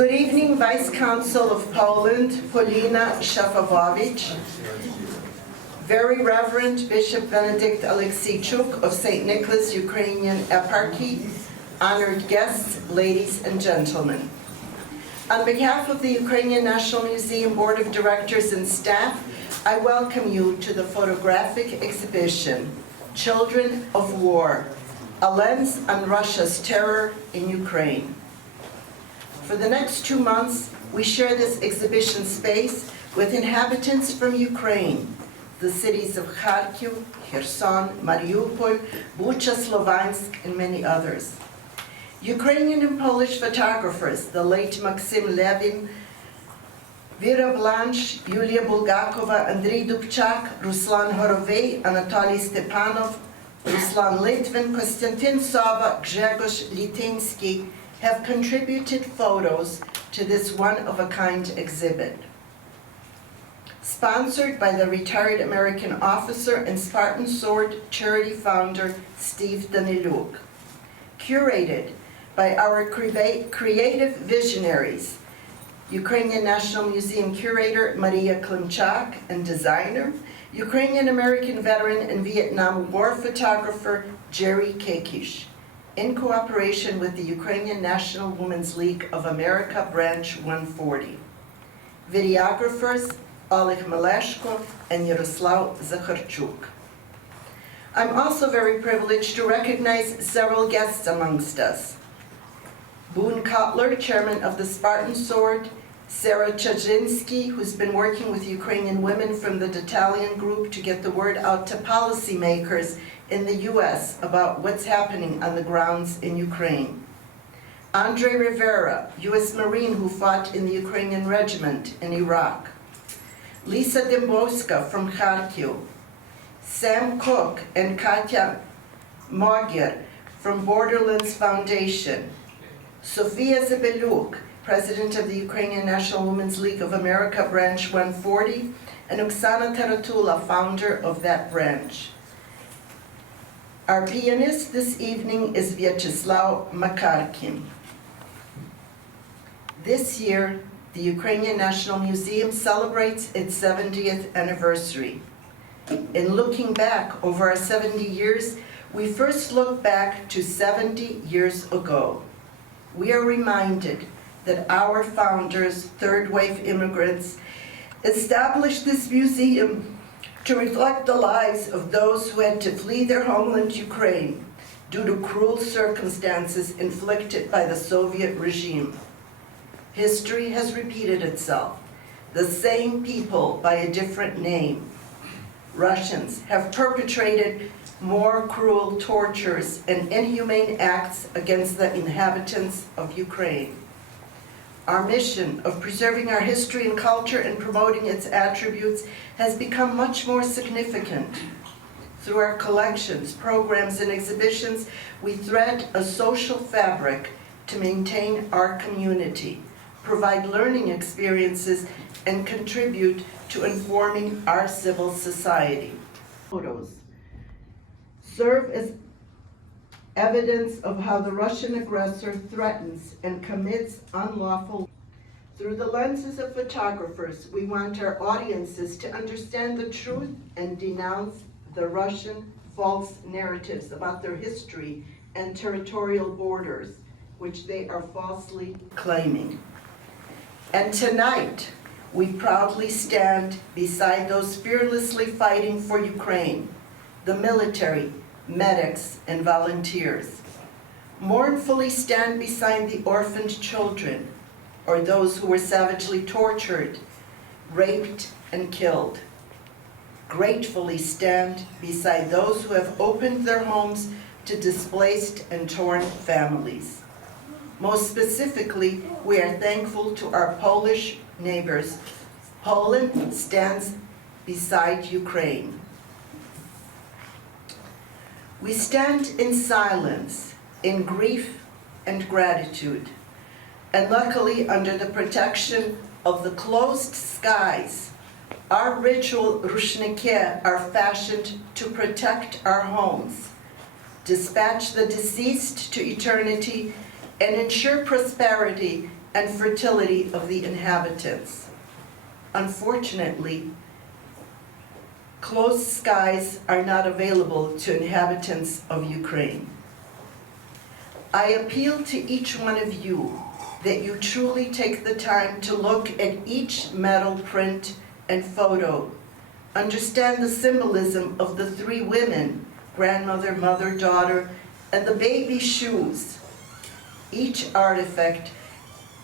Good evening, Vice Consul of Poland, Polina Szafowicz, Very Reverend Bishop Benedict Aleksiejczuk of St. Nicholas Ukrainian Eparchy, honored guests, ladies and gentlemen. On behalf of the Ukrainian National Museum Board of Directors and staff, I welcome you to the photographic exhibition, Children of War, a lens on Russia's terror in Ukraine. For the next 2 months, we share this exhibition space with inhabitants from Ukraine, the cities of Kharkiv, Kherson, Mariupol, Bucha, Slovansk, and many others. Ukrainian and Polish photographers, the late Maxim Levin, Vera Blanche, Yulia Bulgakova, Andriy Dubchak, Ruslan Horovey, Anatoly Stepanov, Ruslan Litvin, Konstantin Sova, Grzegorz Lityński have contributed photos to this one-of-a-kind exhibit. Sponsored by the retired American officer and Spartan Sword charity founder Steve Daniluk. Curated by our creative visionaries, Ukrainian National Museum curator Maria Klimchak and designer, Ukrainian-American veteran and Vietnam War photographer Jerry Kekish, in cooperation with the Ukrainian National Women's League of America Branch 140. Videographers Oleg Maleshko and Yaroslav Zakharchuk. I'm also very privileged to recognize several guests amongst us. Boone Kotler, chairman of the Spartan Sword, Sarah Chajinsky, who's been working with Ukrainian women from the Detalian group to get the word out to policymakers in the U.S. about what's happening on the grounds in Ukraine. Andre Rivera, U.S. Marine who fought in the Ukrainian regiment in Iraq. Lisa Dembowska from Kharkiv. Sam Cook and Katya Magyar from Borderlands Foundation. Sofia Zabeluk, president of the Ukrainian National Women's League of America Branch 140, and Oksana Taratula, founder of that branch. Our pianist this evening is Vyacheslav Makarkin. This year, the Ukrainian National Museum celebrates its 70th anniversary. In looking back over our 70 years, we first look back to 70 years ago. We are reminded that our founders, third-wave immigrants, established this museum to reflect the lives of those who had to flee their homeland Ukraine due to cruel circumstances inflicted by the Soviet regime. History has repeated itself. The same people by a different name. Russians have perpetrated more cruel tortures and inhumane acts against the inhabitants of Ukraine. Our mission of preserving our history and culture and promoting its attributes has become much more significant. Through our collections, programs, and exhibitions, we thread a social fabric to maintain our community, provide learning experiences, and contribute to informing our civil society. Photos serve as evidence of how the Russian aggressor threatens and commits unlawful. Through the lenses of photographers, we want our audiences to understand the truth and denounce the Russian false narratives about their history and territorial borders, which they are falsely claiming. And tonight, we proudly stand beside those fearlessly fighting for Ukraine, the military, medics, and volunteers. Mournfully stand beside the orphaned children, or those who were savagely tortured, raped, and killed. Gratefully stand beside those who have opened their homes to displaced and torn families. Most specifically, we are thankful to our Polish neighbors. Poland stands beside Ukraine. We stand in silence, in grief and gratitude, and luckily under the protection of the closed skies. Our ritual rushniki are fashioned to protect our homes, dispatch the deceased to eternity, and ensure prosperity and fertility of the inhabitants. Unfortunately, closed skies are not available to inhabitants of Ukraine. I appeal to each one of you that you truly take the time to look at each metal print and photo, understand the symbolism of the three women, grandmother, mother, daughter, and the baby shoes. Each artifact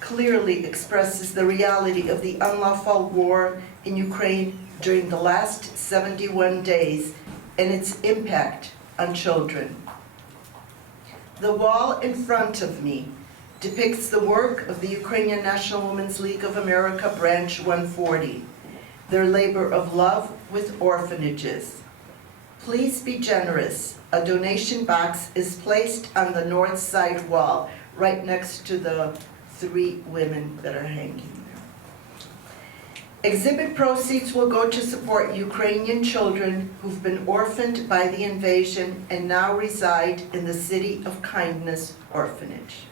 clearly expresses the reality of the unlawful war in Ukraine during the last 71 days and its impact on children. The wall in front of me depicts the work of the Ukrainian National Women's League of America Branch 140, their labor of love with orphanages. Please be generous. A donation box is placed on the north side wall, right next to the three women that are hanging there. Exhibit proceeds will go to support Ukrainian children who've been orphaned by the invasion and now reside in the City of Kindness Orphanage.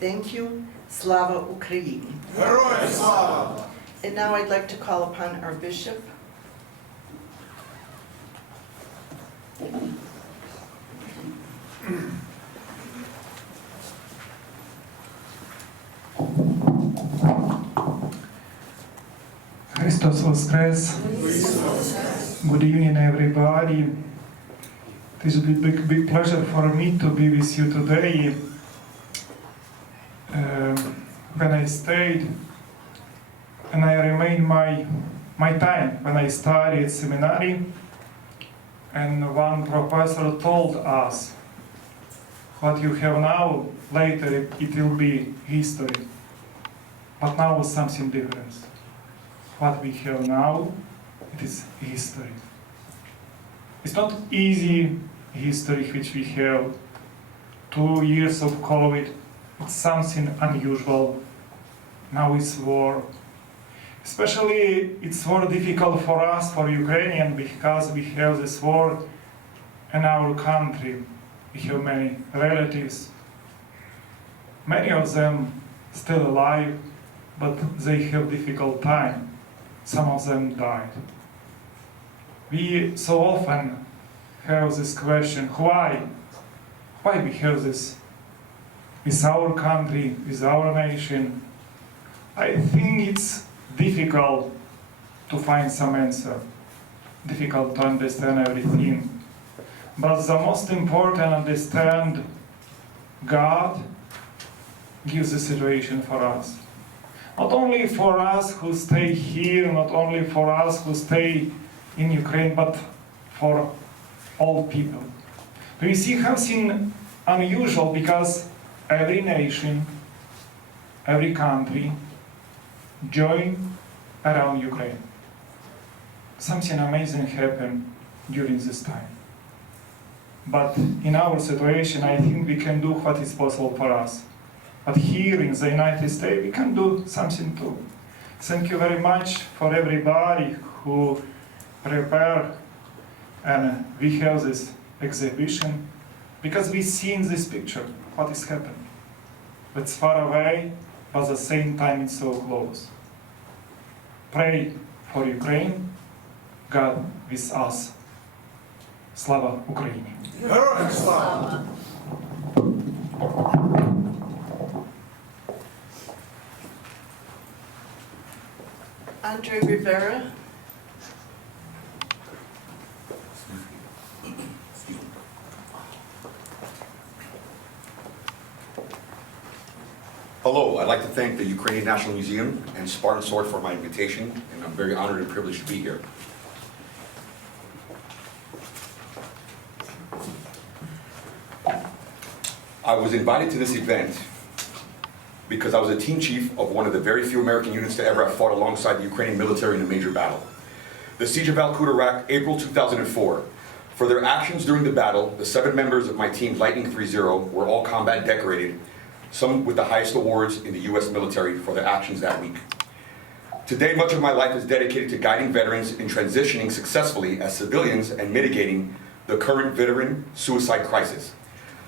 Thank you. Slava Ukraini. Героям слава! And now I'd like to call upon our bishop. Christos Voskres. Good evening, everybody. It is a big pleasure for me to be with you today. When I stayed and I remained my time when I studied seminary, and one professor told us, what you have now, later it will be history. But now is something different. What we have now, it is history. It's not easy history which we have. 2 years of COVID, it's something unusual. Now it's war. Especially it's more difficult for us, for Ukrainian, because we have this war in our country. We have many relatives. Many of them still alive, but they have difficult time. Some of them died. We so often have this question, why? Why we have this with our country, with our nation? I think it's difficult to find some answer, difficult to understand everything. But the most important, understand God gives the situation for us. Not only for us who stay here, not only for us who stay in Ukraine, but for all people. We see something unusual because every nation, every country join around Ukraine. Something amazing happened during this time. But in our situation, I think we can do what is possible for us. But here in the United States, we can do something too. Thank you very much for everybody who prepared, and we have this exhibition, because we see in this picture what is happening. It's far away, but at the same time it's so close. Pray for Ukraine, God with us. Slava Ukraini! Героям слава! Andre Rivera. Hello, I'd like to thank the Ukrainian National Museum and Spartan Sword for my invitation, and I'm very honored and privileged to be here. I was invited to this event because I was a team chief of one of the very few American units to ever have fought alongside the Ukrainian military in a major battle. The Siege of Al-Qudraq, April 2004. For their actions during the battle, the 7 members of my team, Lightning 3-0, were all combat decorated, some with the highest awards in the US military for their actions that week. Today, much of my life is dedicated to guiding veterans in transitioning successfully as civilians and mitigating the current veteran suicide crisis.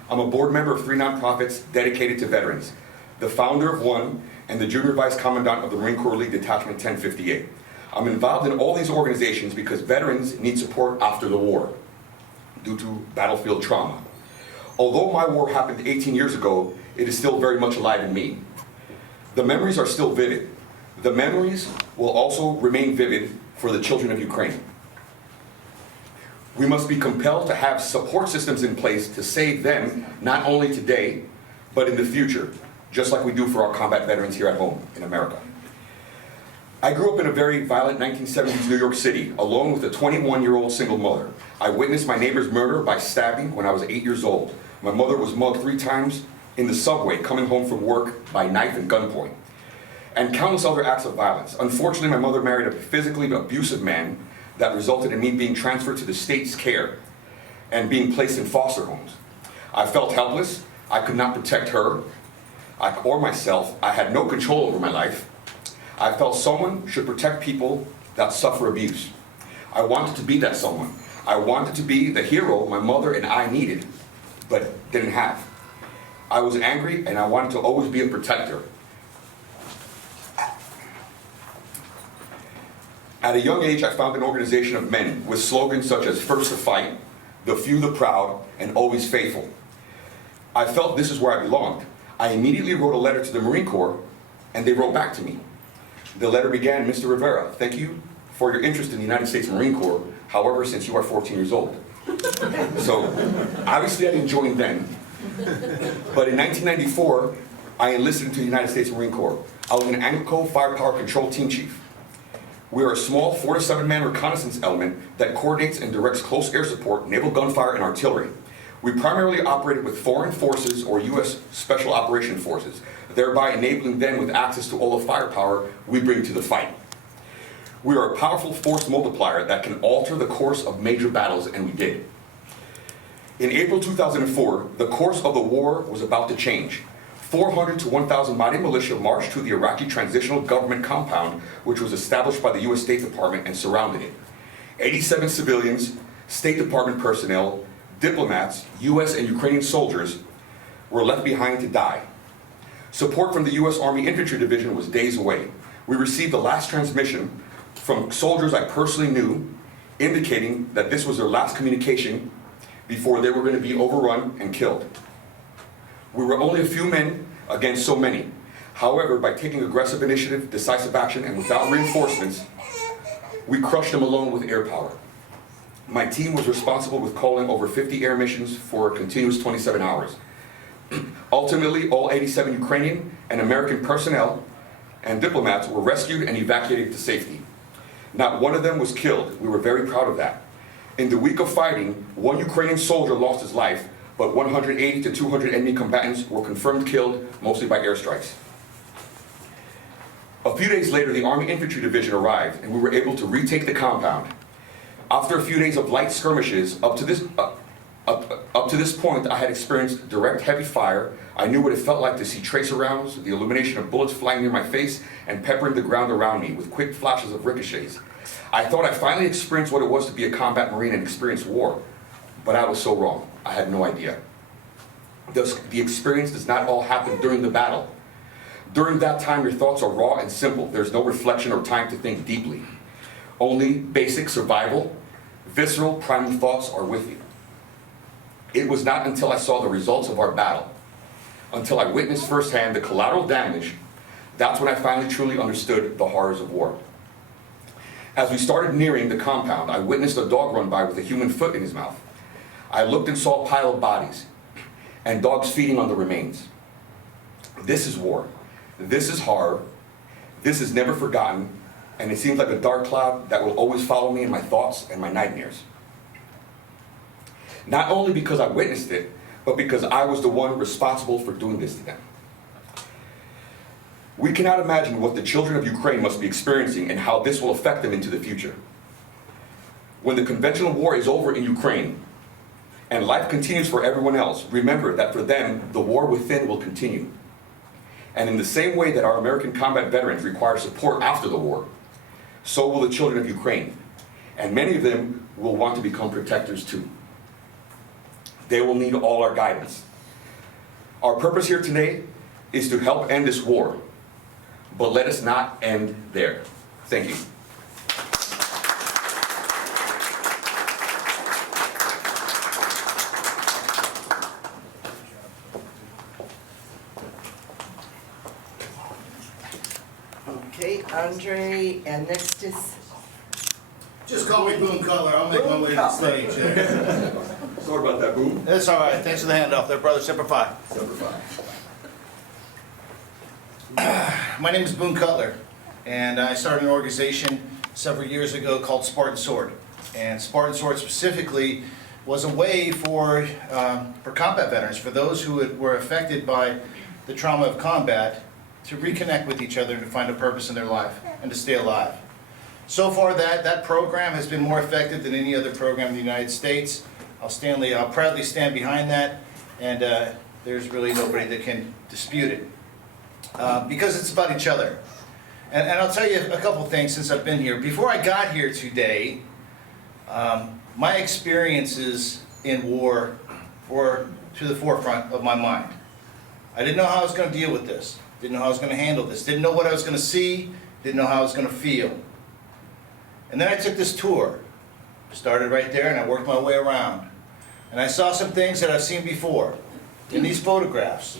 I'm a board member of 3 nonprofits dedicated to veterans, the founder of one, and the junior vice commandant of the Marine Corps League Detachment 1058. I'm involved in all these organizations because veterans need support after the war due to battlefield trauma. Although my war happened 18 years ago, it is still very much alive in me. The memories are still vivid. The memories will also remain vivid for the children of Ukraine. We must be compelled to have support systems in place to save them, not only today, but in the future, just like we do for our combat veterans here at home in America. I grew up in a very violent 1970s New York City, alone with a 21-year-old single mother. I witnessed my neighbor's murder by stabbing when I was 8 years old. My mother was mugged 3 times in the subway coming home from work by knife and gunpoint, and countless other acts of violence. Unfortunately, my mother married a physically abusive man that resulted in me being transferred to the state's care and being placed in foster homes. I felt helpless. I could not protect her or myself. I had no control over my life. I felt someone should protect people that suffer abuse. I wanted to be that someone. I wanted to be the hero my mother and I needed, but didn't have. I was angry and I wanted to always be a protector. At a young age, I found an organization of men with slogans such as "First to Fight," "The Few, the Proud," and "Always Faithful." I felt this is where I belonged. I immediately wrote a letter to the Marine Corps, and they wrote back to me. The letter began, "Mr. Rivera, thank you for your interest in the United States Marine Corps. However, since you are 14 years old." So, obviously I didn't join then. But in 1994, I enlisted into the United States Marine Corps. I was an Anglo Firepower Control Team Chief. We are a small 4 to 7 man reconnaissance element that coordinates and directs close air support, naval gunfire, and artillery. We primarily operated with foreign forces or U.S. Special Operation Forces, thereby enabling them with access to all the firepower we bring to the fight. We are a powerful force multiplier that can alter the course of major battles, and we did. In April 2004, the course of the war was about to change. 400 to 1,000 Mahdi militia marched to the Iraqi Transitional Government compound, which was established by the U.S. State Department, and surrounded it. 87 civilians, State Department personnel, diplomats, U.S. and Ukrainian soldiers were left behind to die. Support from the U.S. Army Infantry Division was days away. We received the last transmission from soldiers I personally knew, indicating that this was their last communication before they were going to be overrun and killed. We were only a few men against so many. However, by taking aggressive initiative, decisive action, and without reinforcements, we crushed them alone with air power. My team was responsible with calling over 50 air missions for a continuous 27 hours. Ultimately, all 87 Ukrainian and American personnel and diplomats were rescued and evacuated to safety. Not one of them was killed. We were very proud of that. In the week of fighting, 1 Ukrainian soldier lost his life, but 180 to 200 enemy combatants were confirmed killed, mostly by airstrikes. A few days later, the Army Infantry Division arrived, and we were able to retake the compound. After a few days of light skirmishes, up to this point, I had experienced direct heavy fire. I knew what it felt like to see tracer rounds, the illumination of bullets flying near my face and peppering the ground around me with quick flashes of ricochets. I thought I finally experienced what it was to be a combat Marine and experience war, but I was so wrong. I had no idea. The experience does not all happen during the battle. During that time, your thoughts are raw and simple. There's no reflection or time to think deeply. Only basic survival, visceral, primal thoughts are with you. It was not until I saw the results of our battle, until I witnessed firsthand the collateral damage, that's when I finally truly understood the horrors of war. As we started nearing the compound, I witnessed a dog run by with a human foot in his mouth. I looked and saw a pile of bodies and dogs feeding on the remains. This is war. This is horror. This is never forgotten, and it seems like a dark cloud that will always follow me in my thoughts and my nightmares. Not only because I witnessed it, but because I was the one responsible for doing this to them. We cannot imagine what the children of Ukraine must be experiencing and how this will affect them into the future. When the conventional war is over in Ukraine and life continues for everyone else, remember that for them, the war within will continue. And in the same way that our American combat veterans require support after the war, so will the children of Ukraine. And many of them will want to become protectors too. They will need all our guidance. Our purpose here today is to help end this war, but let us not end there. Thank you. Okay, Andre, and next is Just call me Boone Cutler, I'll make my way to the stage. Sorry about that, Boone. That's all right, thanks for the handoff there, brother, Semper Fi. My name is Boone Cutler, and I started an organization several years ago called Spartan Sword. And Spartan Sword specifically was a way for combat veterans, for those who were affected by the trauma of combat, to reconnect with each other and to find a purpose in their life and to stay alive. So far, that program has been more effective than any other program in the United States. I'll proudly stand behind that, and there's really nobody that can dispute it. Because it's about each other. And I'll tell you a couple things since I've been here. Before I got here today, my experiences in war were to the forefront of my mind. I didn't know how I was going to deal with this. Didn't know how I was going to handle this. Didn't know what I was going to see. Didn't know how I was going to feel. And then I took this tour. Started right there and I worked my way around. And I saw some things that I've seen before. In these photographs.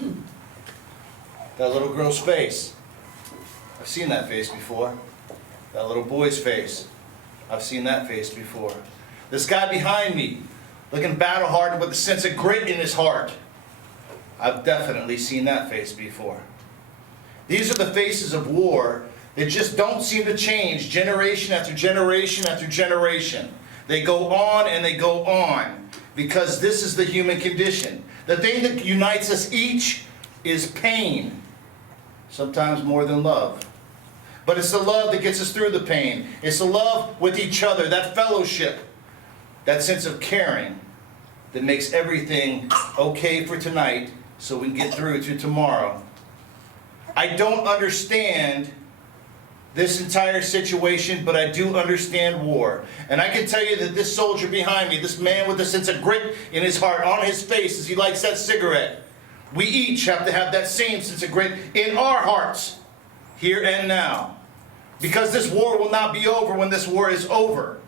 That little girl's face. I've seen that face before. That little boy's face. I've seen that face before. This guy behind me, looking battle-hardened with a sense of grit in his heart. I've definitely seen that face before. These are the faces of war that just don't seem to change generation after generation after generation. They go on and they go on because this is the human condition. The thing that unites us each is pain, sometimes more than love. But it's the love that gets us through the pain. It's the love with each other, that fellowship, that sense of caring that makes everything okay for tonight so we can get through to tomorrow. I don't understand this entire situation, but I do understand war. And I can tell you that this soldier behind me, this man with a sense of grit in his heart, on his face as he lights that cigarette, we each have to have that same sense of grit in our hearts, here and now. Because this war will not be over when this war is over.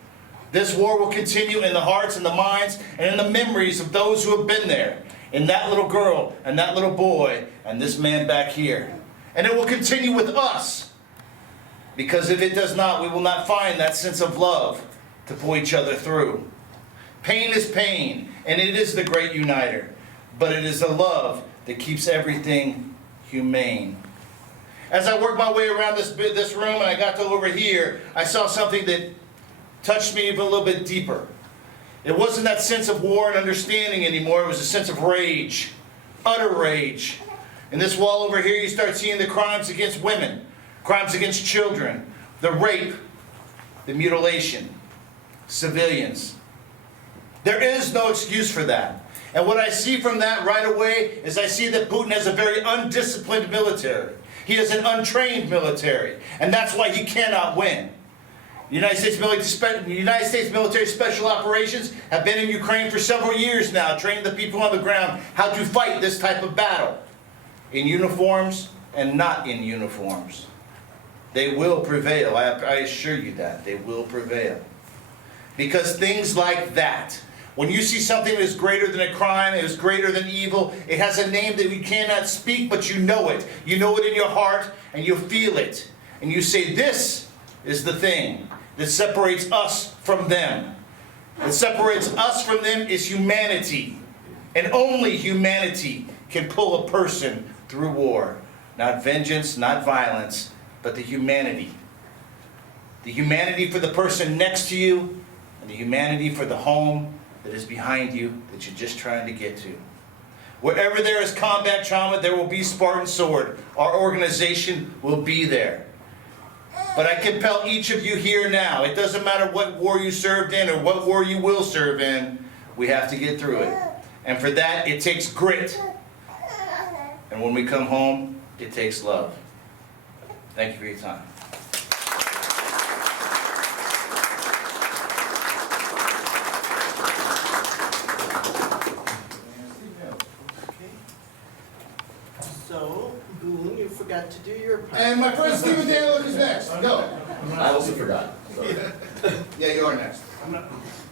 This war will continue in the hearts and the minds and in the memories of those who have been there. In that little girl and that little boy and this man back here. And it will continue with us. Because if it does not, we will not find that sense of love to pull each other through. Pain is pain, and it is the great uniter. But it is the love that keeps everything humane. As I worked my way around this room and I got to over here, I saw something that touched me even a little bit deeper. It wasn't that sense of war and understanding anymore, it was a sense of rage. Utter rage. In this wall over here, you start seeing the crimes against women, crimes against children, the rape, the mutilation, civilians. There is no excuse for that. And what I see from that right away is I see that Putin has a very undisciplined military. He has an untrained military, and that's why he cannot win. The United States Military Special Operations have been in Ukraine for several years now, training the people on the ground how to fight this type of battle. In uniforms and not in uniforms. They will prevail, I assure you that. They will prevail. Because things like that, when you see something that is greater than a crime, it is greater than evil, it has a name that we cannot speak, but you know it. You know it in your heart, and you feel it. And you say, this is the thing that separates us from them. What separates us from them is humanity. And only humanity can pull a person through war. Not vengeance, not violence, but the humanity. The humanity for the person next to you, and the humanity for the home that is behind you that you're just trying to get to. Wherever there is combat trauma, there will be Spartan Sword. Our organization will be there. But I compel each of you here now, it doesn't matter what war you served in or what war you will serve in, we have to get through it. And for that, it takes grit. And when we come home, it takes love. Thank you for your time. to do your part. And my friend Stephen Daniel is next. Go. I also forgot. Sorry. Yeah, you are next.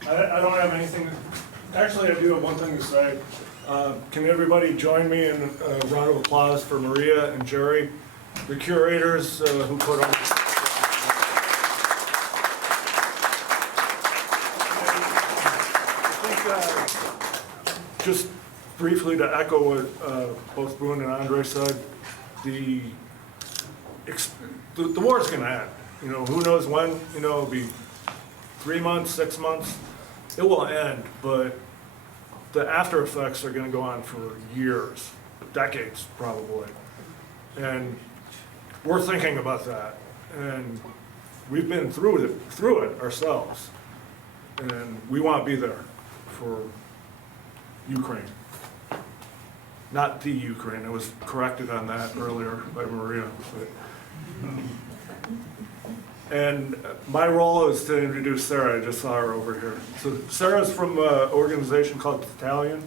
I don't have anything, actually I do have one thing to say. Can everybody join me in a round of applause for Maria and Jerry, the curators who put on. I think, just briefly to echo what both Boone and Andre said, the war's gonna end. You know, who knows when, you know, it'll be 3 months, 6 months, it will end, but the after effects are gonna go on for years, decades probably. And we're thinking about that, and we've been through it ourselves. And we wanna be there for Ukraine. Not the Ukraine, I was corrected on that earlier by Maria. And my role is to introduce Sarah. I just saw her over here. So Sarah's from an organization called Italian.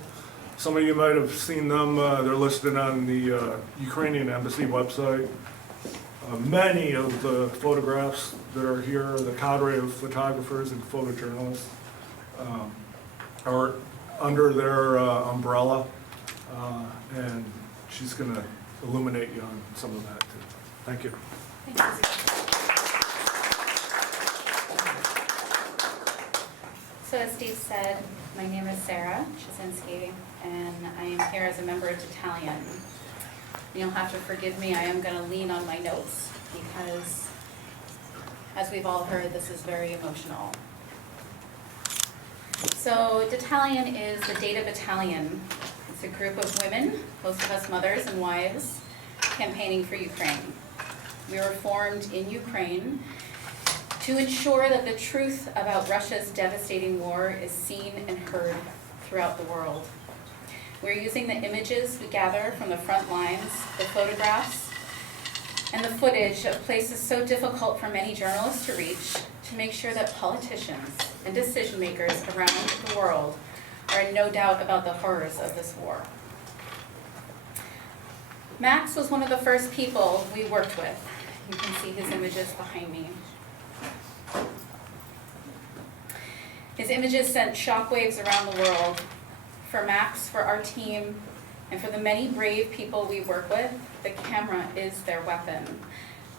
Some of you might have seen them. They're listed on the Ukrainian embassy website. Many of the photographs that are here, the cadre of photographers and photojournalists, are under their umbrella. And she's going to illuminate you on some of that too. Thank you. Thank you. So as Steve said, my name is Sarah Chazinski, and I am here as a member of Italian. You'll have to forgive me, I am going to lean on my notes because, as we've all heard, this is very emotional. So Italian is the Data Battalion. It's a group of women, most of us mothers and wives, campaigning for Ukraine. We were formed in Ukraine to ensure that the truth about Russia's devastating war is seen and heard throughout the world. We're using the images we gather from the front lines, the photographs, and the footage of places so difficult for many journalists to reach to make sure that politicians and decision makers around the world are in no doubt about the horrors of this war. Max was one of the first people we worked with. You can see his images behind me. His images sent shockwaves around the world. For Max, for our team, and for the many brave people we work with, the camera is their weapon,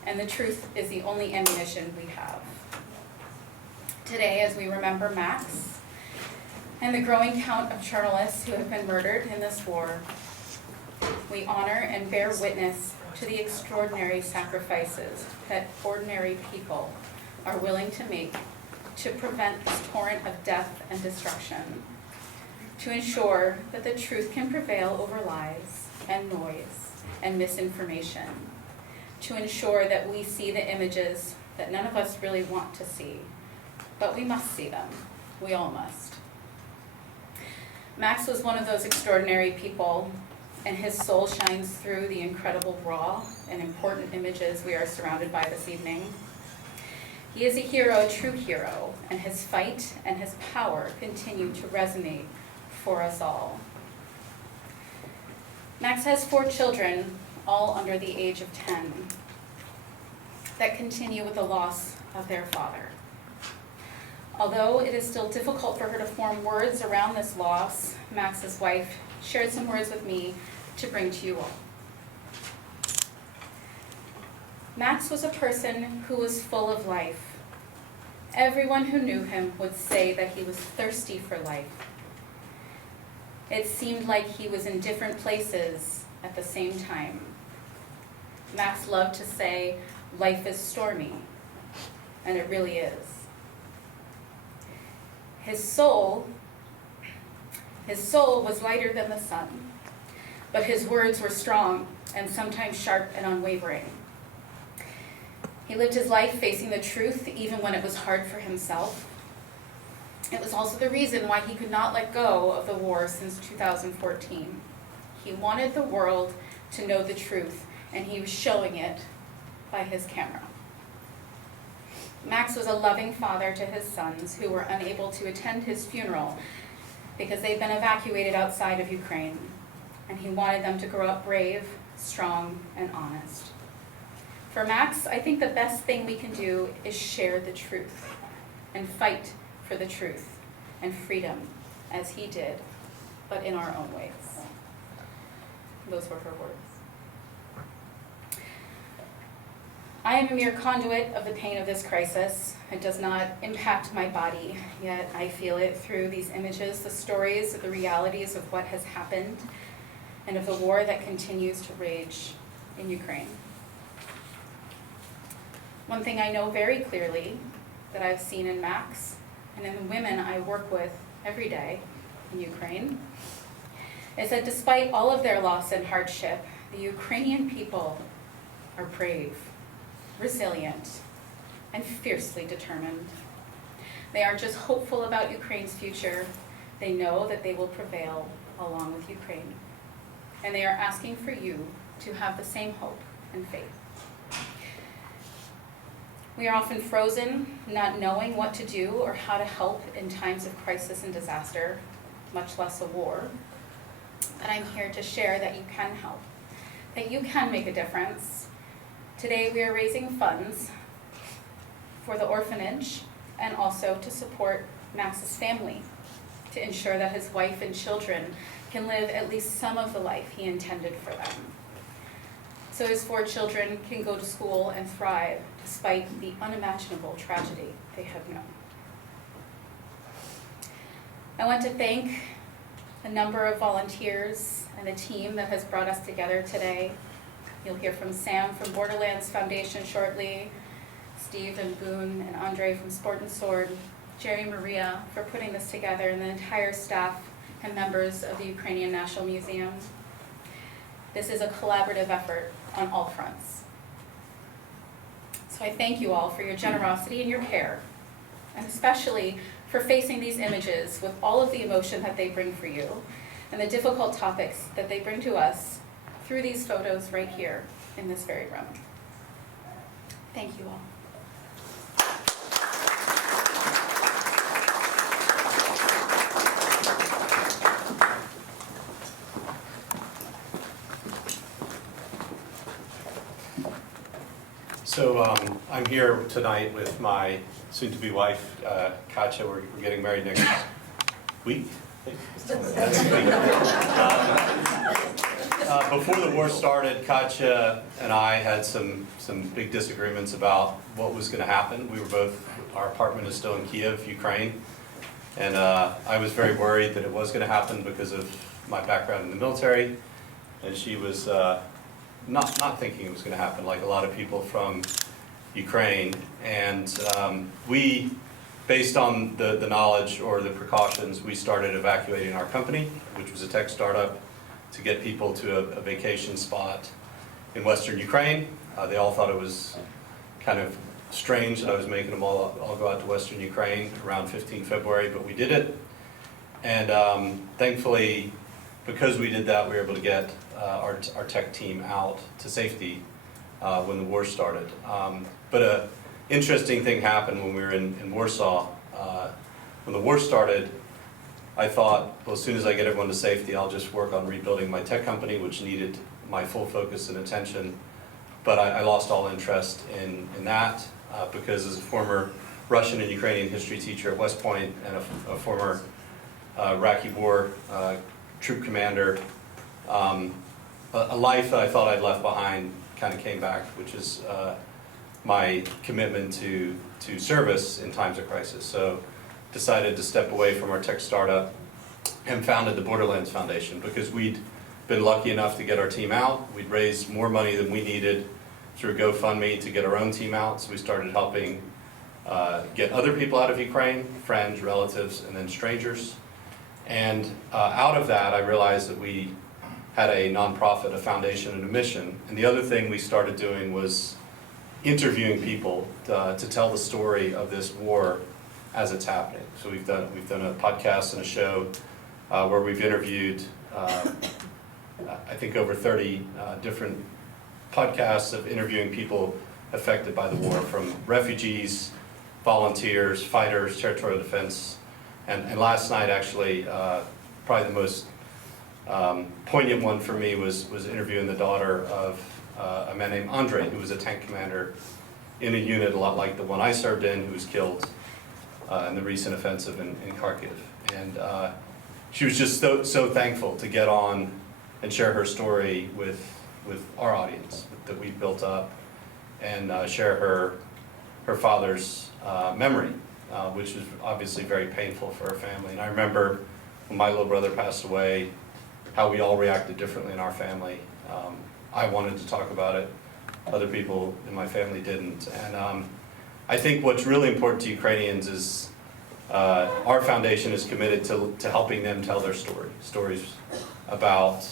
and the truth is the only ammunition we have. Today, as we remember Max and the growing count of journalists who have been murdered in this war, we honor and bear witness to the extraordinary sacrifices that ordinary people are willing to make to prevent this torrent of death and destruction, to ensure that the truth can prevail over lies and noise and misinformation, to ensure that we see the images that none of us really want to see, but we must see them. We all must. Max was one of those extraordinary people, and his soul shines through the incredible raw and important images we are surrounded by this evening. He is a hero, a true hero, and his fight and his power continue to resonate for us all. Max has 4 children, all under the age of 10, that continue with the loss of their father. Although it is still difficult for her to form words around this loss, Max's wife shared some words with me to bring to you all. Max was a person who was full of life. Everyone who knew him would say that he was thirsty for life. It seemed like he was in different places at the same time. Max loved to say, "Life is stormy," and it really is. His soul was lighter than the sun, but his words were strong and sometimes sharp and unwavering. He lived his life facing the truth even when it was hard for himself. It was also the reason why he could not let go of the war since 2014. He wanted the world to know the truth, and he was showing it by his camera. Max was a loving father to his sons who were unable to attend his funeral because they'd been evacuated outside of Ukraine, and he wanted them to grow up brave, strong, and honest. For Max, I think the best thing we can do is share the truth and fight for the truth and freedom as he did, but in our own ways. Those were her words. I am a mere conduit of the pain of this crisis. It does not impact my body, yet I feel it through these images, the stories of the realities of what has happened, and of the war that continues to rage in Ukraine. One thing I know very clearly that I've seen in Max and in the women I work with every day in Ukraine is that despite all of their loss and hardship, the Ukrainian people are brave, resilient, and fiercely determined. They aren't just hopeful about Ukraine's future, they know that they will prevail along with Ukraine. And they are asking for you to have the same hope and faith. We are often frozen, not knowing what to do or how to help in times of crisis and disaster, much less a war. And I'm here to share that you can help, that you can make a difference. Today we are raising funds for the orphanage and also to support Max's family, to ensure that his wife and children can live at least some of the life he intended for them. So his 4 children can go to school and thrive despite the unimaginable tragedy they have known. I want to thank a number of volunteers and the team that has brought us together today. You'll hear from Sam from Borderlands Foundation shortly, Steve and Boone and Andre from Sport and Sword, Jerry Maria for putting this together, and the entire staff and members of the Ukrainian National Museum. This is a collaborative effort on all fronts. So I thank you all for your generosity and your care, and especially for facing these images with all of the emotion that they bring for you, and the difficult topics that they bring to us through these photos right here in this very room. Thank you all. So I'm here tonight with my soon-to-be wife, Katja. We're getting married next week. Before the war started, Katja and I had some big disagreements about what was going to happen. Our apartment is still in Kiev, Ukraine, and I was very worried that it was going to happen because of my background in the military, and she was not thinking it was going to happen, like a lot of people from Ukraine. And we, based on the knowledge or the precautions, we started evacuating our company, which was a tech startup, to get people to a vacation spot in Western Ukraine. They all thought it was kind of strange that I was making them all go out to Western Ukraine around 15 February, but we did it. And thankfully, because we did that, we were able to get our tech team out to safety when the war started. But an interesting thing happened when we were in Warsaw. When the war started, I thought, well, as soon as I get everyone to safety, I'll just work on rebuilding my tech company, which needed my full focus and attention. But I lost all interest in that because as a former Russian and Ukrainian history teacher at West Point and a former Iraqi war troop commander, a life that I thought I'd left behind kind of came back, which is my commitment to service in times of crisis. So decided to step away from our tech startup and founded the Borderlands Foundation because we'd been lucky enough to get our team out. We'd raised more money than we needed through GoFundMe to get our own team out. So we started helping get other people out of Ukraine, friends, relatives, and then strangers. And out of that, I realized that we had a nonprofit, a foundation, and a mission. And the other thing we started doing was interviewing people to tell the story of this war as it's happening. So we've done a podcast and a show where we've interviewed, I think, over 30 different podcasts of interviewing people affected by the war, from refugees, volunteers, fighters, territorial defense. And last night, actually, probably the most poignant one for me was interviewing the daughter of a man named Andre, who was a tank commander in a unit a lot like the one I served in, who was killed in the recent offensive in Kharkiv. And she was just so thankful to get on and share her story with our audience that we built up, and share her father's memory, which was obviously very painful for her family. And I remember when my little brother passed away, how we all reacted differently in our family. I wanted to talk about it. Other people in my family didn't. And I think what's really important to Ukrainians is our foundation is committed to helping them tell their stories about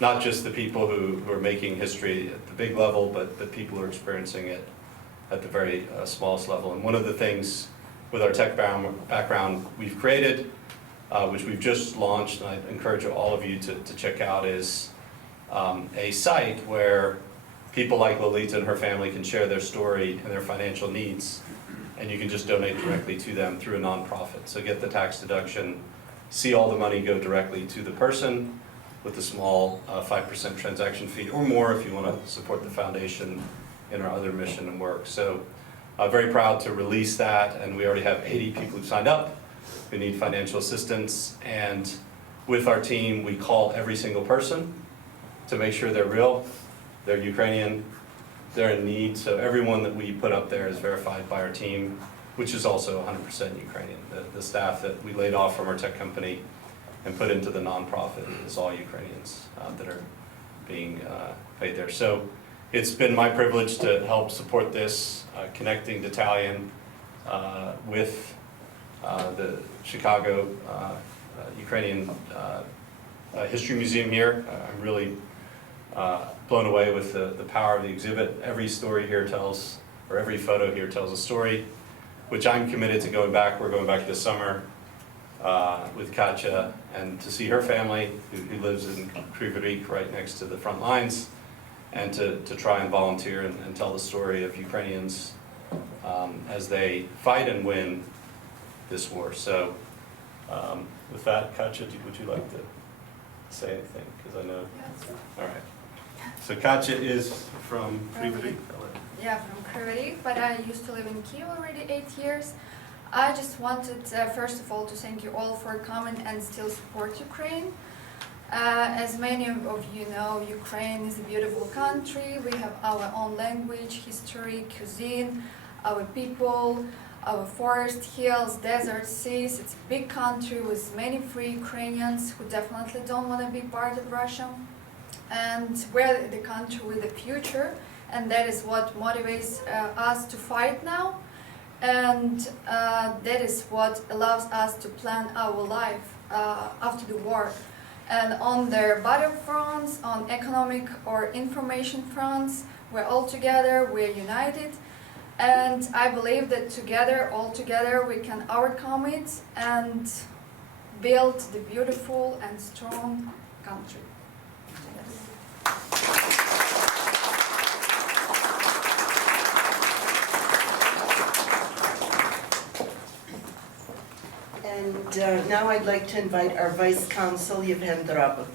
not just the people who are making history at the big level, but the people who are experiencing it at the very smallest level. And one of the things with our tech background we've created, which we've just launched, and I encourage all of you to check out, is a site where people like Lolita and her family can share their story and their financial needs, and you can just donate directly to them through a nonprofit. So get the tax deduction, see all the money go directly to the person with a small 5% transaction fee or more if you want to support the foundation in our other mission and work. So very proud to release that, and we already have 80 people who've signed up who need financial assistance. And with our team, we call every single person to make sure they're real, they're Ukrainian, they're in need. So everyone that we put up there is verified by our team, which is also 100% Ukrainian. The staff that we laid off from our tech company and put into the nonprofit is all Ukrainians that are being paid there. So it's been my privilege to help support this, connecting the Italian with the Chikāģo Ukrainian History Museum here. I'm really blown away with the power of the exhibit. Every story here tells, or every photo here tells a story, which I'm committed to going back. We're going back this summer with Katja, and to see her family, who lives in Kryvyi Rih, right next to the front lines, and to try and volunteer and tell the story of Ukrainians as they fight and win this war. So with that, Katja, would you like to say anything? Because I know. All right. So Katja is from Kryvyi Rih? Yeah, from Kryvyi Rih, but I used to live in Kyiv already 8 years. I just wanted, first of all, to thank you all for coming and still support Ukraine. As many of you know, Ukraine is a beautiful country. We have our own language, history, cuisine, our people, our forest, hills, deserts, seas. It's a big country with many free Ukrainians who definitely don't want to be part of Russia. And we're the country with the future, and that is what motivates us to fight now. And that is what allows us to plan our life after the war. And on the battlefronts, on economic or information fronts, we're all together, we're united. And I believe that together, all together, we can overcome it and build the beautiful and strong country. And now I'd like to invite our Vice Consul, Yevhen Drabut.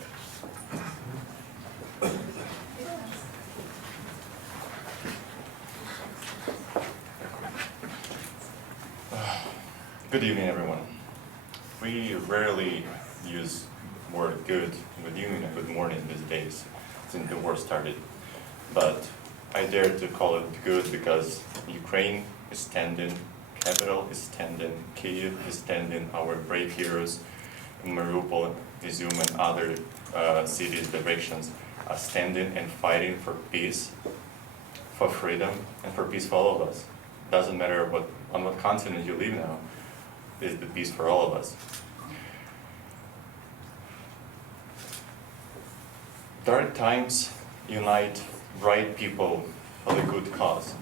Good evening, everyone. We rarely use word good with evening and good morning these days since the war started. But I dare to call it good because Ukraine is standing, capital is standing, Kyiv is standing, our brave heroes in Mariupol, Izium and other cities, directions are standing and fighting for peace, for freedom, and for peace for all of us. Doesn't matter on what continent you live now, is the peace for all of us. Dark times unite bright people for the good cause.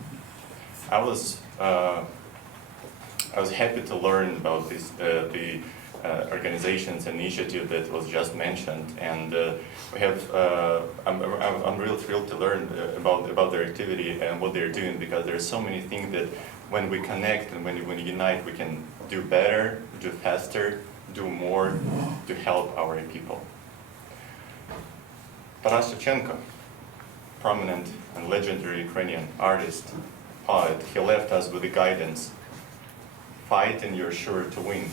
I was happy to learn about this the organization's initiative that was just mentioned, and we have. I'm really thrilled to learn about their activity and what they're doing, because there are so many things that when we connect and when we unite, we can do better, do faster, do more to help our people. Taras Shevchenko prominent and legendary Ukrainian artist, poet. He left us with the guidance, fight and you're sure to win.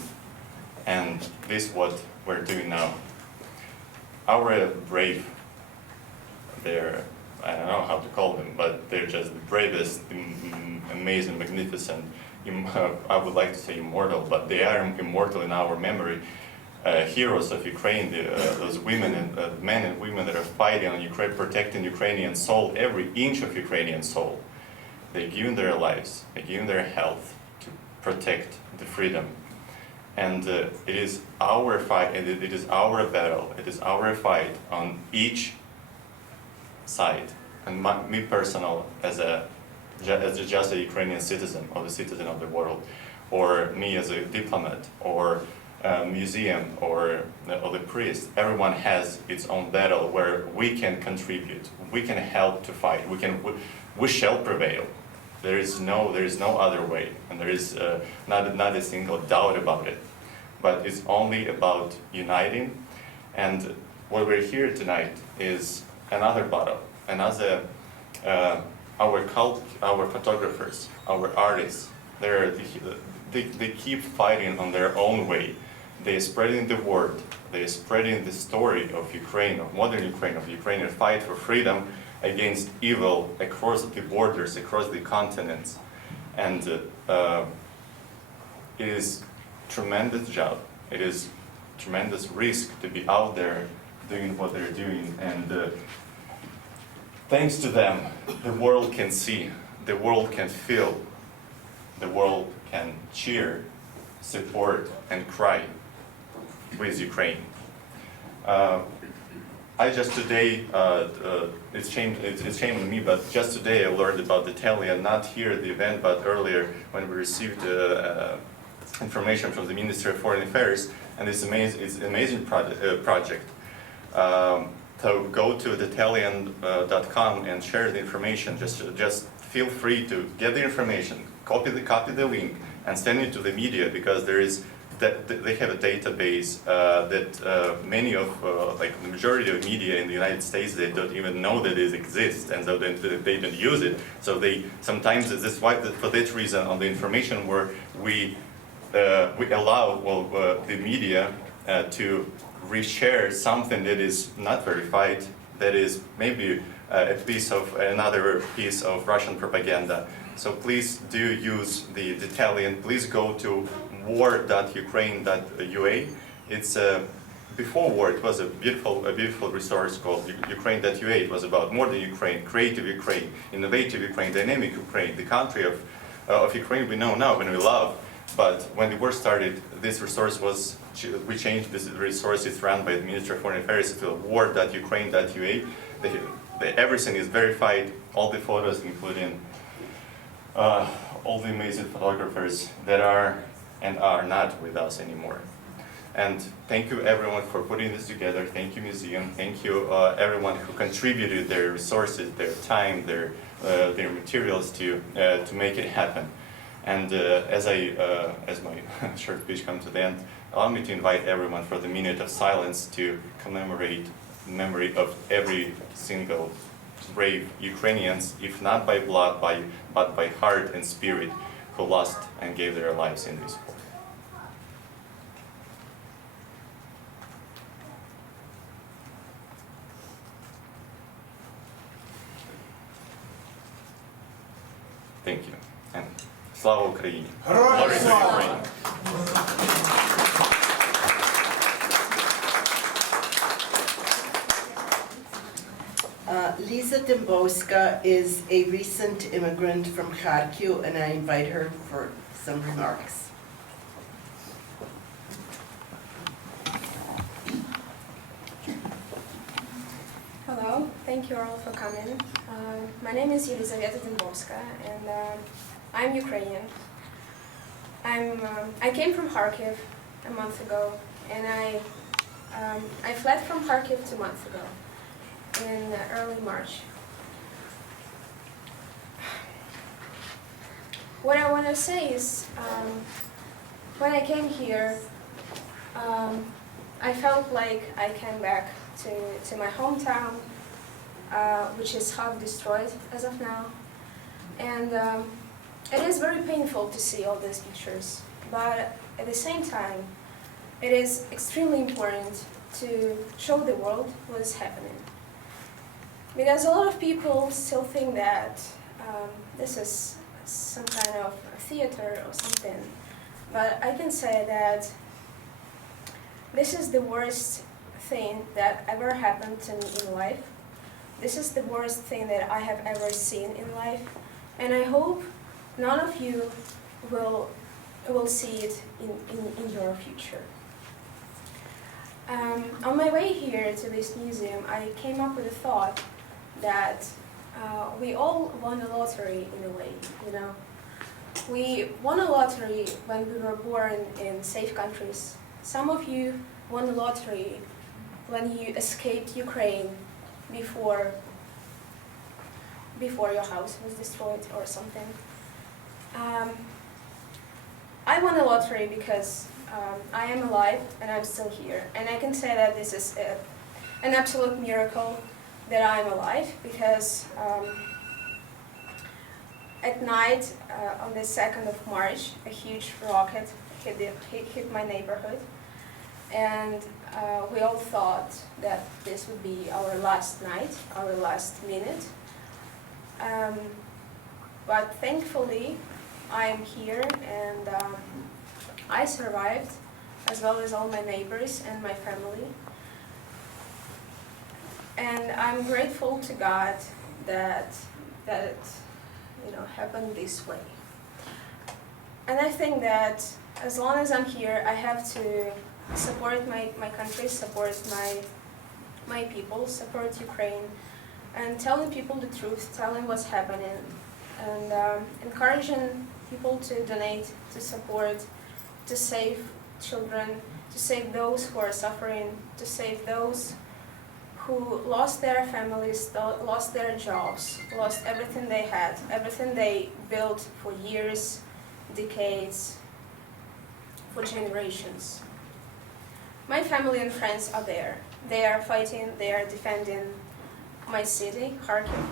And this is what we're doing now. Our brave, they're, I don't know how to call them, but they're just the bravest, amazing, magnificent, I would like to say immortal, but they are immortal in our memory. Heroes of Ukraine, those women and men and women that are fighting on Ukraine, protecting Ukrainian soul, every inch of Ukrainian soul. They give their lives, they give their health to protect the freedom. And it is our fight, and it is our battle, it is our fight on each side. And me personal, as just a Ukrainian citizen, or a citizen of the world, or me as a diplomat, or museum, or the priest, everyone has its own battle where we can contribute, we can help to fight, we shall prevail. There is no other way, and there is not a single doubt about it. But it's only about uniting, and what we're here tonight is another battle, another. Our photographers, our artists, they keep fighting on their own way. They're spreading the word, they're spreading the story of Ukraine, of modern Ukraine, of Ukrainian fight for freedom against evil across the borders, across the continents. And it is tremendous job. It is tremendous risk to be out there doing what they're doing. And thanks to them, the world can see, the world can feel, the world can cheer, support, and cry with Ukraine. I just today, it's shame on me, but just today I learned about the Italian, not here at the event, but earlier when we received information from the Ministry of Foreign Affairs, and it's an amazing project. So go to Italian.com and share the information. Just feel free to get the information, copy the link, and send it to the media, because they have a database that many of, like the majority of media in the United States, they don't even know that it exists, and so they don't use it. So they sometimes, that's why, for that reason, on the information where we allow the media to reshare something that is not verified, that is maybe another piece of Russian propaganda. So please do use the Italian. Please go to war.ukraine.ua. It's before war, it was a beautiful resource called Ukraine.ua. It was about more than Ukraine, creative Ukraine, innovative Ukraine, dynamic Ukraine, the country of Ukraine we know now and we love. But when the war started, this resource we changed this resource. It's run by the Ministry of Foreign Affairs to war.ukraine.ua. Everything is verified, all the photos, including all the amazing photographers that are and are not with us anymore. And thank you everyone for putting this together. Thank you museum. Thank you everyone who contributed their resources, their time, their materials to make it happen. And as my short speech comes to the end, allow me to invite everyone for the minute of silence to commemorate the memory of every single brave Ukrainians, if not by blood, but by heart and spirit, who lost and gave their lives in this war. Thank you. And Slava Ukraini! Glory to Ukraine! Lisa Dembowska is a recent immigrant from Kharkiv, and I invite her for some remarks. Hello, thank you all for coming. My name is Елизавета Dembowska, and I'm Ukrainian. I came from Kharkiv a month ago, and I fled from Kharkiv 2 months ago, in early March. What I want to say is, when I came here, I felt like I came back to my hometown. which is half destroyed as of now. And it is very painful to see all these pictures, but at the same time, it is extremely important to show the world what is happening. Because a lot of people still think that this is some kind of theater or something, but I can say that this is the worst thing that ever happened to me in life. This is the worst thing that I have ever seen in life, and I hope none of you will see it in your future. On my way here to this museum, I came up with a thought that we all won a lottery in a way, you know. We won a lottery when we were born in safe countries. Some of you won a lottery when you escaped Ukraine before your house was destroyed or something. I won a lottery because I am alive and I'm still here. And I can say that this is an absolute miracle that I'm alive, because at night on the 2nd of March, a huge rocket hit my neighborhood. And we all thought that this would be our last night, our last minute. But thankfully, I am here, and I survived, as well as all my neighbors and my family. And I'm grateful to God that it, you know, happened this way. And I think that as long as I'm here, I have to support my country, support my people, support Ukraine, and telling people the truth, telling what's happening, and encouraging people to donate, to support, to save children, to save those who are suffering, to save those who lost their families, lost their jobs, lost everything they had, everything they built for years, decades, for generations. My family and friends are there. They are fighting, they are defending my city, Kharkiv.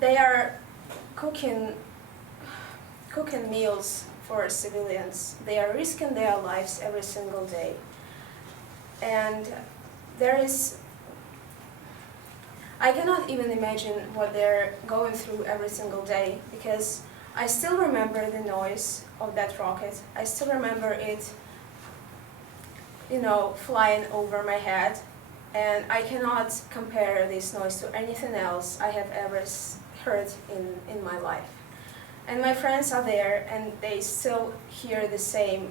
They are cooking meals for civilians. They are risking their lives every single day. And I cannot even imagine what they're going through every single day, because I still remember the noise of that rocket. I still remember it, you know, flying over my head. And I cannot compare this noise to anything else I have ever heard in my life. And my friends are there, and they still hear the same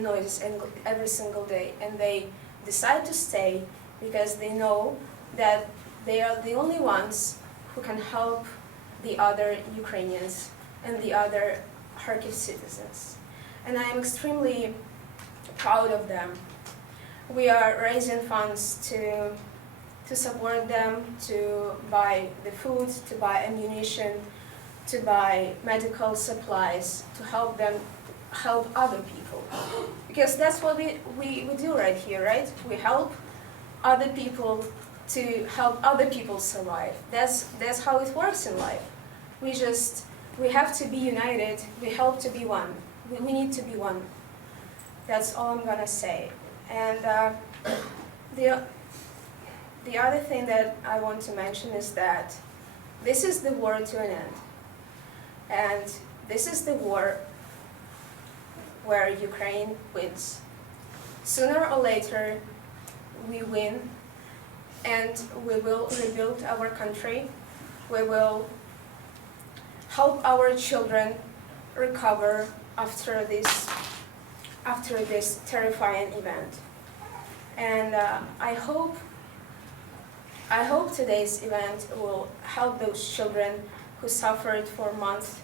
noises every single day. And they decide to stay because they know that they are the only ones who can help the other Ukrainians and the other Kharkiv citizens. And I am extremely proud of them. We are raising funds to support them, to buy the food, to buy ammunition, to buy medical supplies, to help them help other people. Because that's what we do right here, right? We help other people to help other people survive. That's how it works in life. We have to be united. We help to be one. We need to be one. That's all I'm gonna say. And the other thing that I want to mention is that this is the war to an end. And this is the war where Ukraine wins. Sooner or later, we win, and we will rebuild our country. We will help our children recover after this terrifying event. And I hope today's event will help those children who suffered for months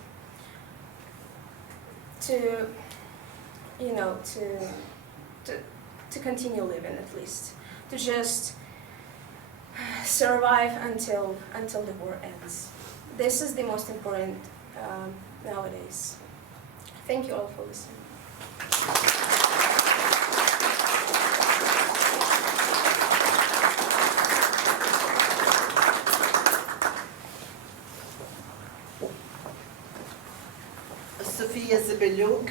to continue living, at least, to just survive until the war ends. This is the most important nowadays. Thank you all for listening. Sophia Zibeluk,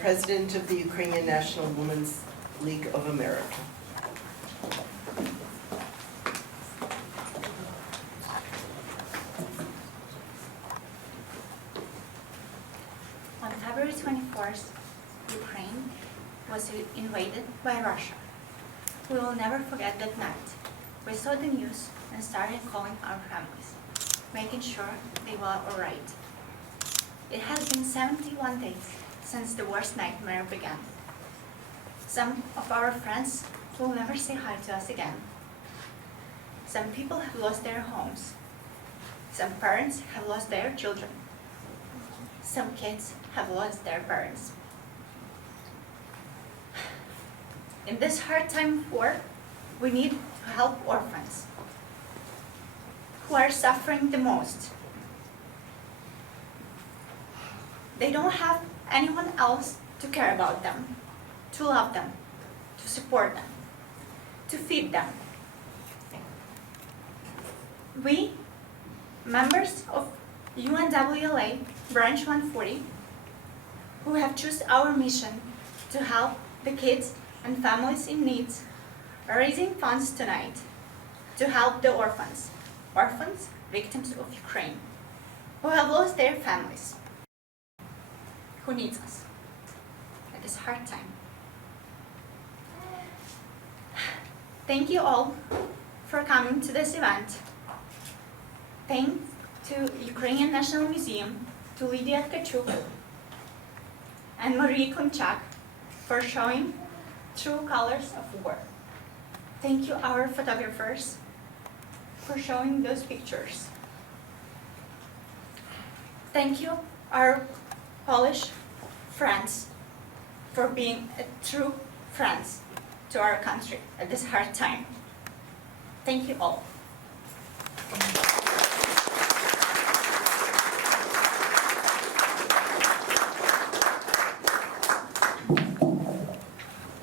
President of the Ukrainian National Women's League of America. On February 24th, Ukraine was invaded by Russia. We will never forget that night. We saw the news and started calling our families, making sure they were all right. It has been 71 days since the worst nightmare began. Some of our friends will never say hi to us again. Some people have lost their homes. Some parents have lost their children. Some kids have lost their parents. In this hard time of war, we need to help orphans who are suffering the most. They don't have anyone else to care about them, to love them, to support them, to feed them. We, members of UNWLA Branch 140, who have chosen our mission to help the kids and families in need, are raising funds tonight to help the orphans, victims of Ukraine, who have lost their families, who needs us at this hard time. Thank you all for coming to this event. Thanks to Ukrainian National Museum, to Lydia Tkachuk and Marie Klimchak for showing true colors of war. Thank you, our photographers, for showing those pictures. Thank you, our Polish friends, for being a true friends to our country at this hard time. Thank you all.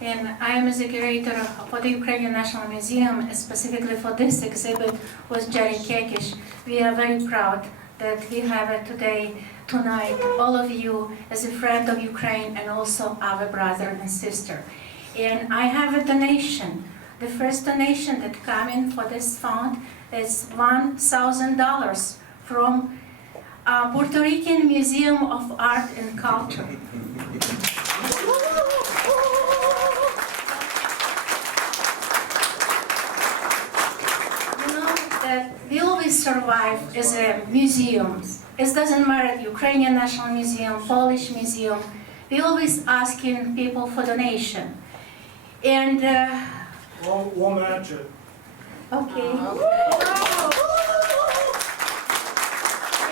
And I am the curator for the Ukrainian National Museum, specifically for this exhibit with Jerry Kekish. We are very proud that we have it today, tonight, all of you as a friend of Ukraine and also our brother and sister. And I have a donation. The first donation that came in for this fund is $1,000 from Puerto Rican Museum of Art and Culture. That we always survive as a museums. It doesn't matter, Ukrainian National Museum, Polish Museum, we always asking people for donation. And We'll match it. okay.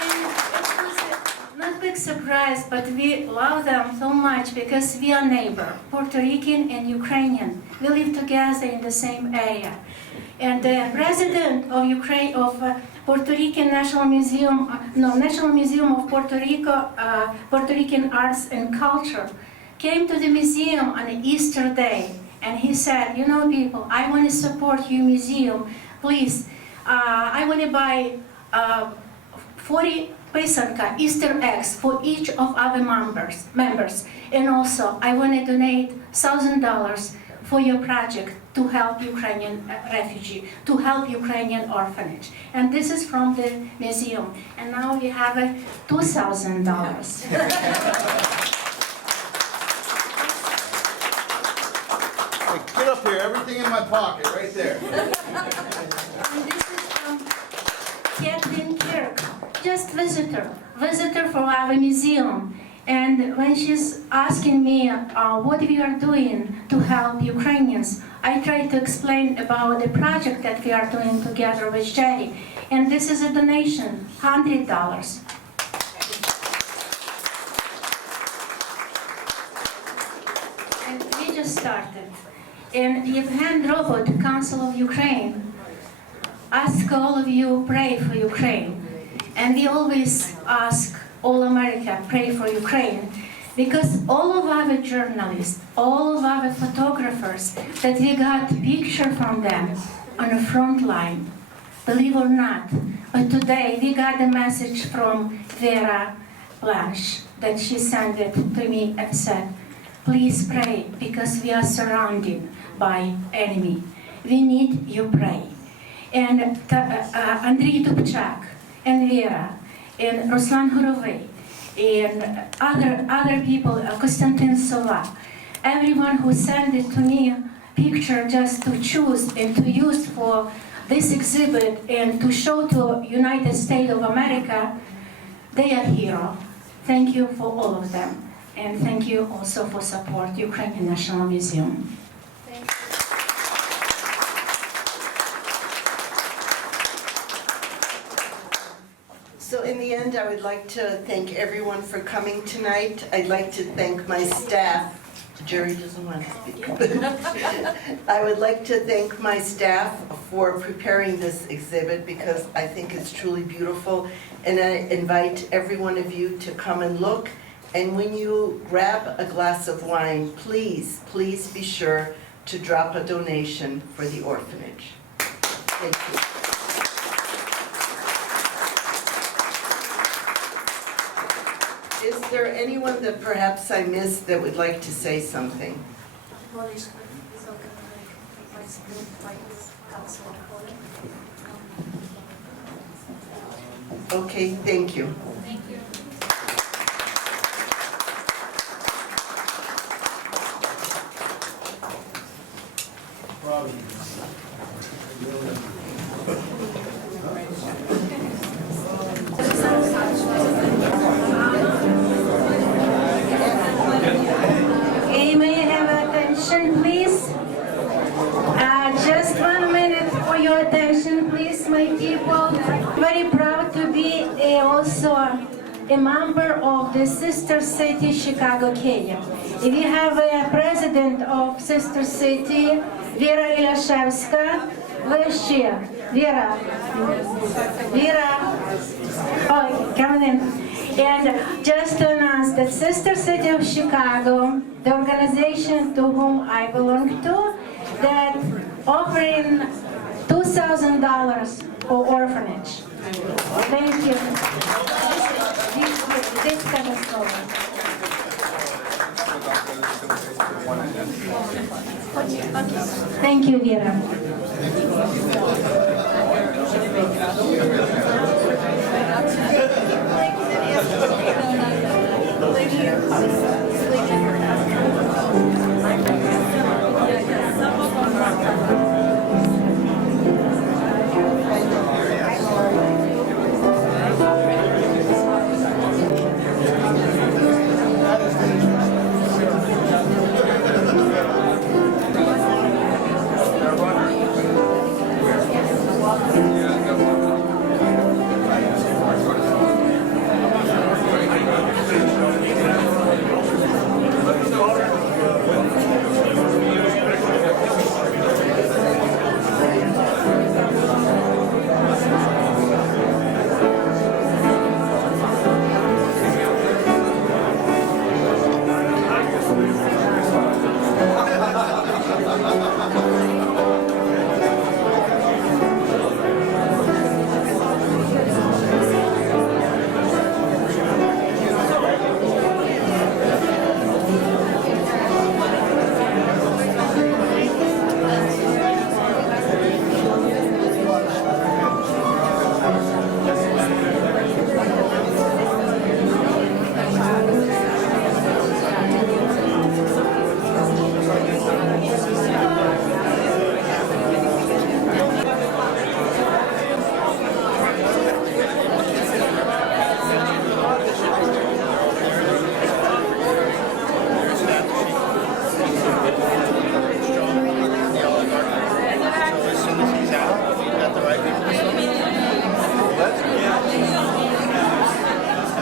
And it was not big surprise, but we love them so much because we are neighbor, Puerto Rican and Ukrainian. We live together in the same area. And the president of Ukraine, of Puerto Rican National Museum, National Museum of Puerto Rico, Puerto Rican Arts and Culture, came to the museum on Easter Day, and he said, you know, people, I want to support your museum. Please, I want to buy 40 pesanka Easter eggs for each of our members, and also I want to donate $1,000 for your project to help Ukrainian refugee, to help Ukrainian orphanage. And this is from the museum. And now we have $2,000. Hey, get up here, everything in my pocket, right there. And this is from Kathleen Kirk, just visitor for our museum. And when she's asking me what we are doing to help Ukrainians, I try to explain about the project that we are doing together with Jerry. And this is a donation, $100. And we just started. And Yevhen Drobot, Council of Ukraine, ask all of you pray for Ukraine. And we always ask all America pray for Ukraine, because all of our journalists, all of our photographers, that we got picture from them on the front line, believe or not. But today we got a message from Vera Blanche that she sent it to me and said, please pray because we are surrounded by enemy. We need you pray. And Andriy Dubchak and Vera and Ruslan Hurovey and other people, Konstantin Sova, everyone who sent it to me, picture just to choose and to use for this exhibit and to show to United States of America, they are hero. Thank you for all of them. And thank you also for support Ukrainian National Museum. Thank you. So in the end, I would like to thank everyone for coming tonight. I'd like to thank my staff. Jerry doesn't want to speak. I would like to thank my staff for preparing this exhibit because I think it's truly beautiful. And I invite every one of you to come and look. And when you grab a glass of wine, please, please be sure to drop a donation for the orphanage. Thank you. Is there anyone that perhaps I missed that would like to say something? Okay, thank you. Thank you. Okay, may I have attention, please? Just 1 minute for your attention, please, my people. Very proud to be also a member of the sister city Чикаго-6. We have a president of sister city, Vera Ilyashevska. Where's she? Vera. Oh, come in. And just to announce that Sister City of Chicago, the organization to whom I belong to, that offering $2,000 for orphanage. Thank you. This kind of story. Thank you, Vera.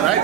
Right?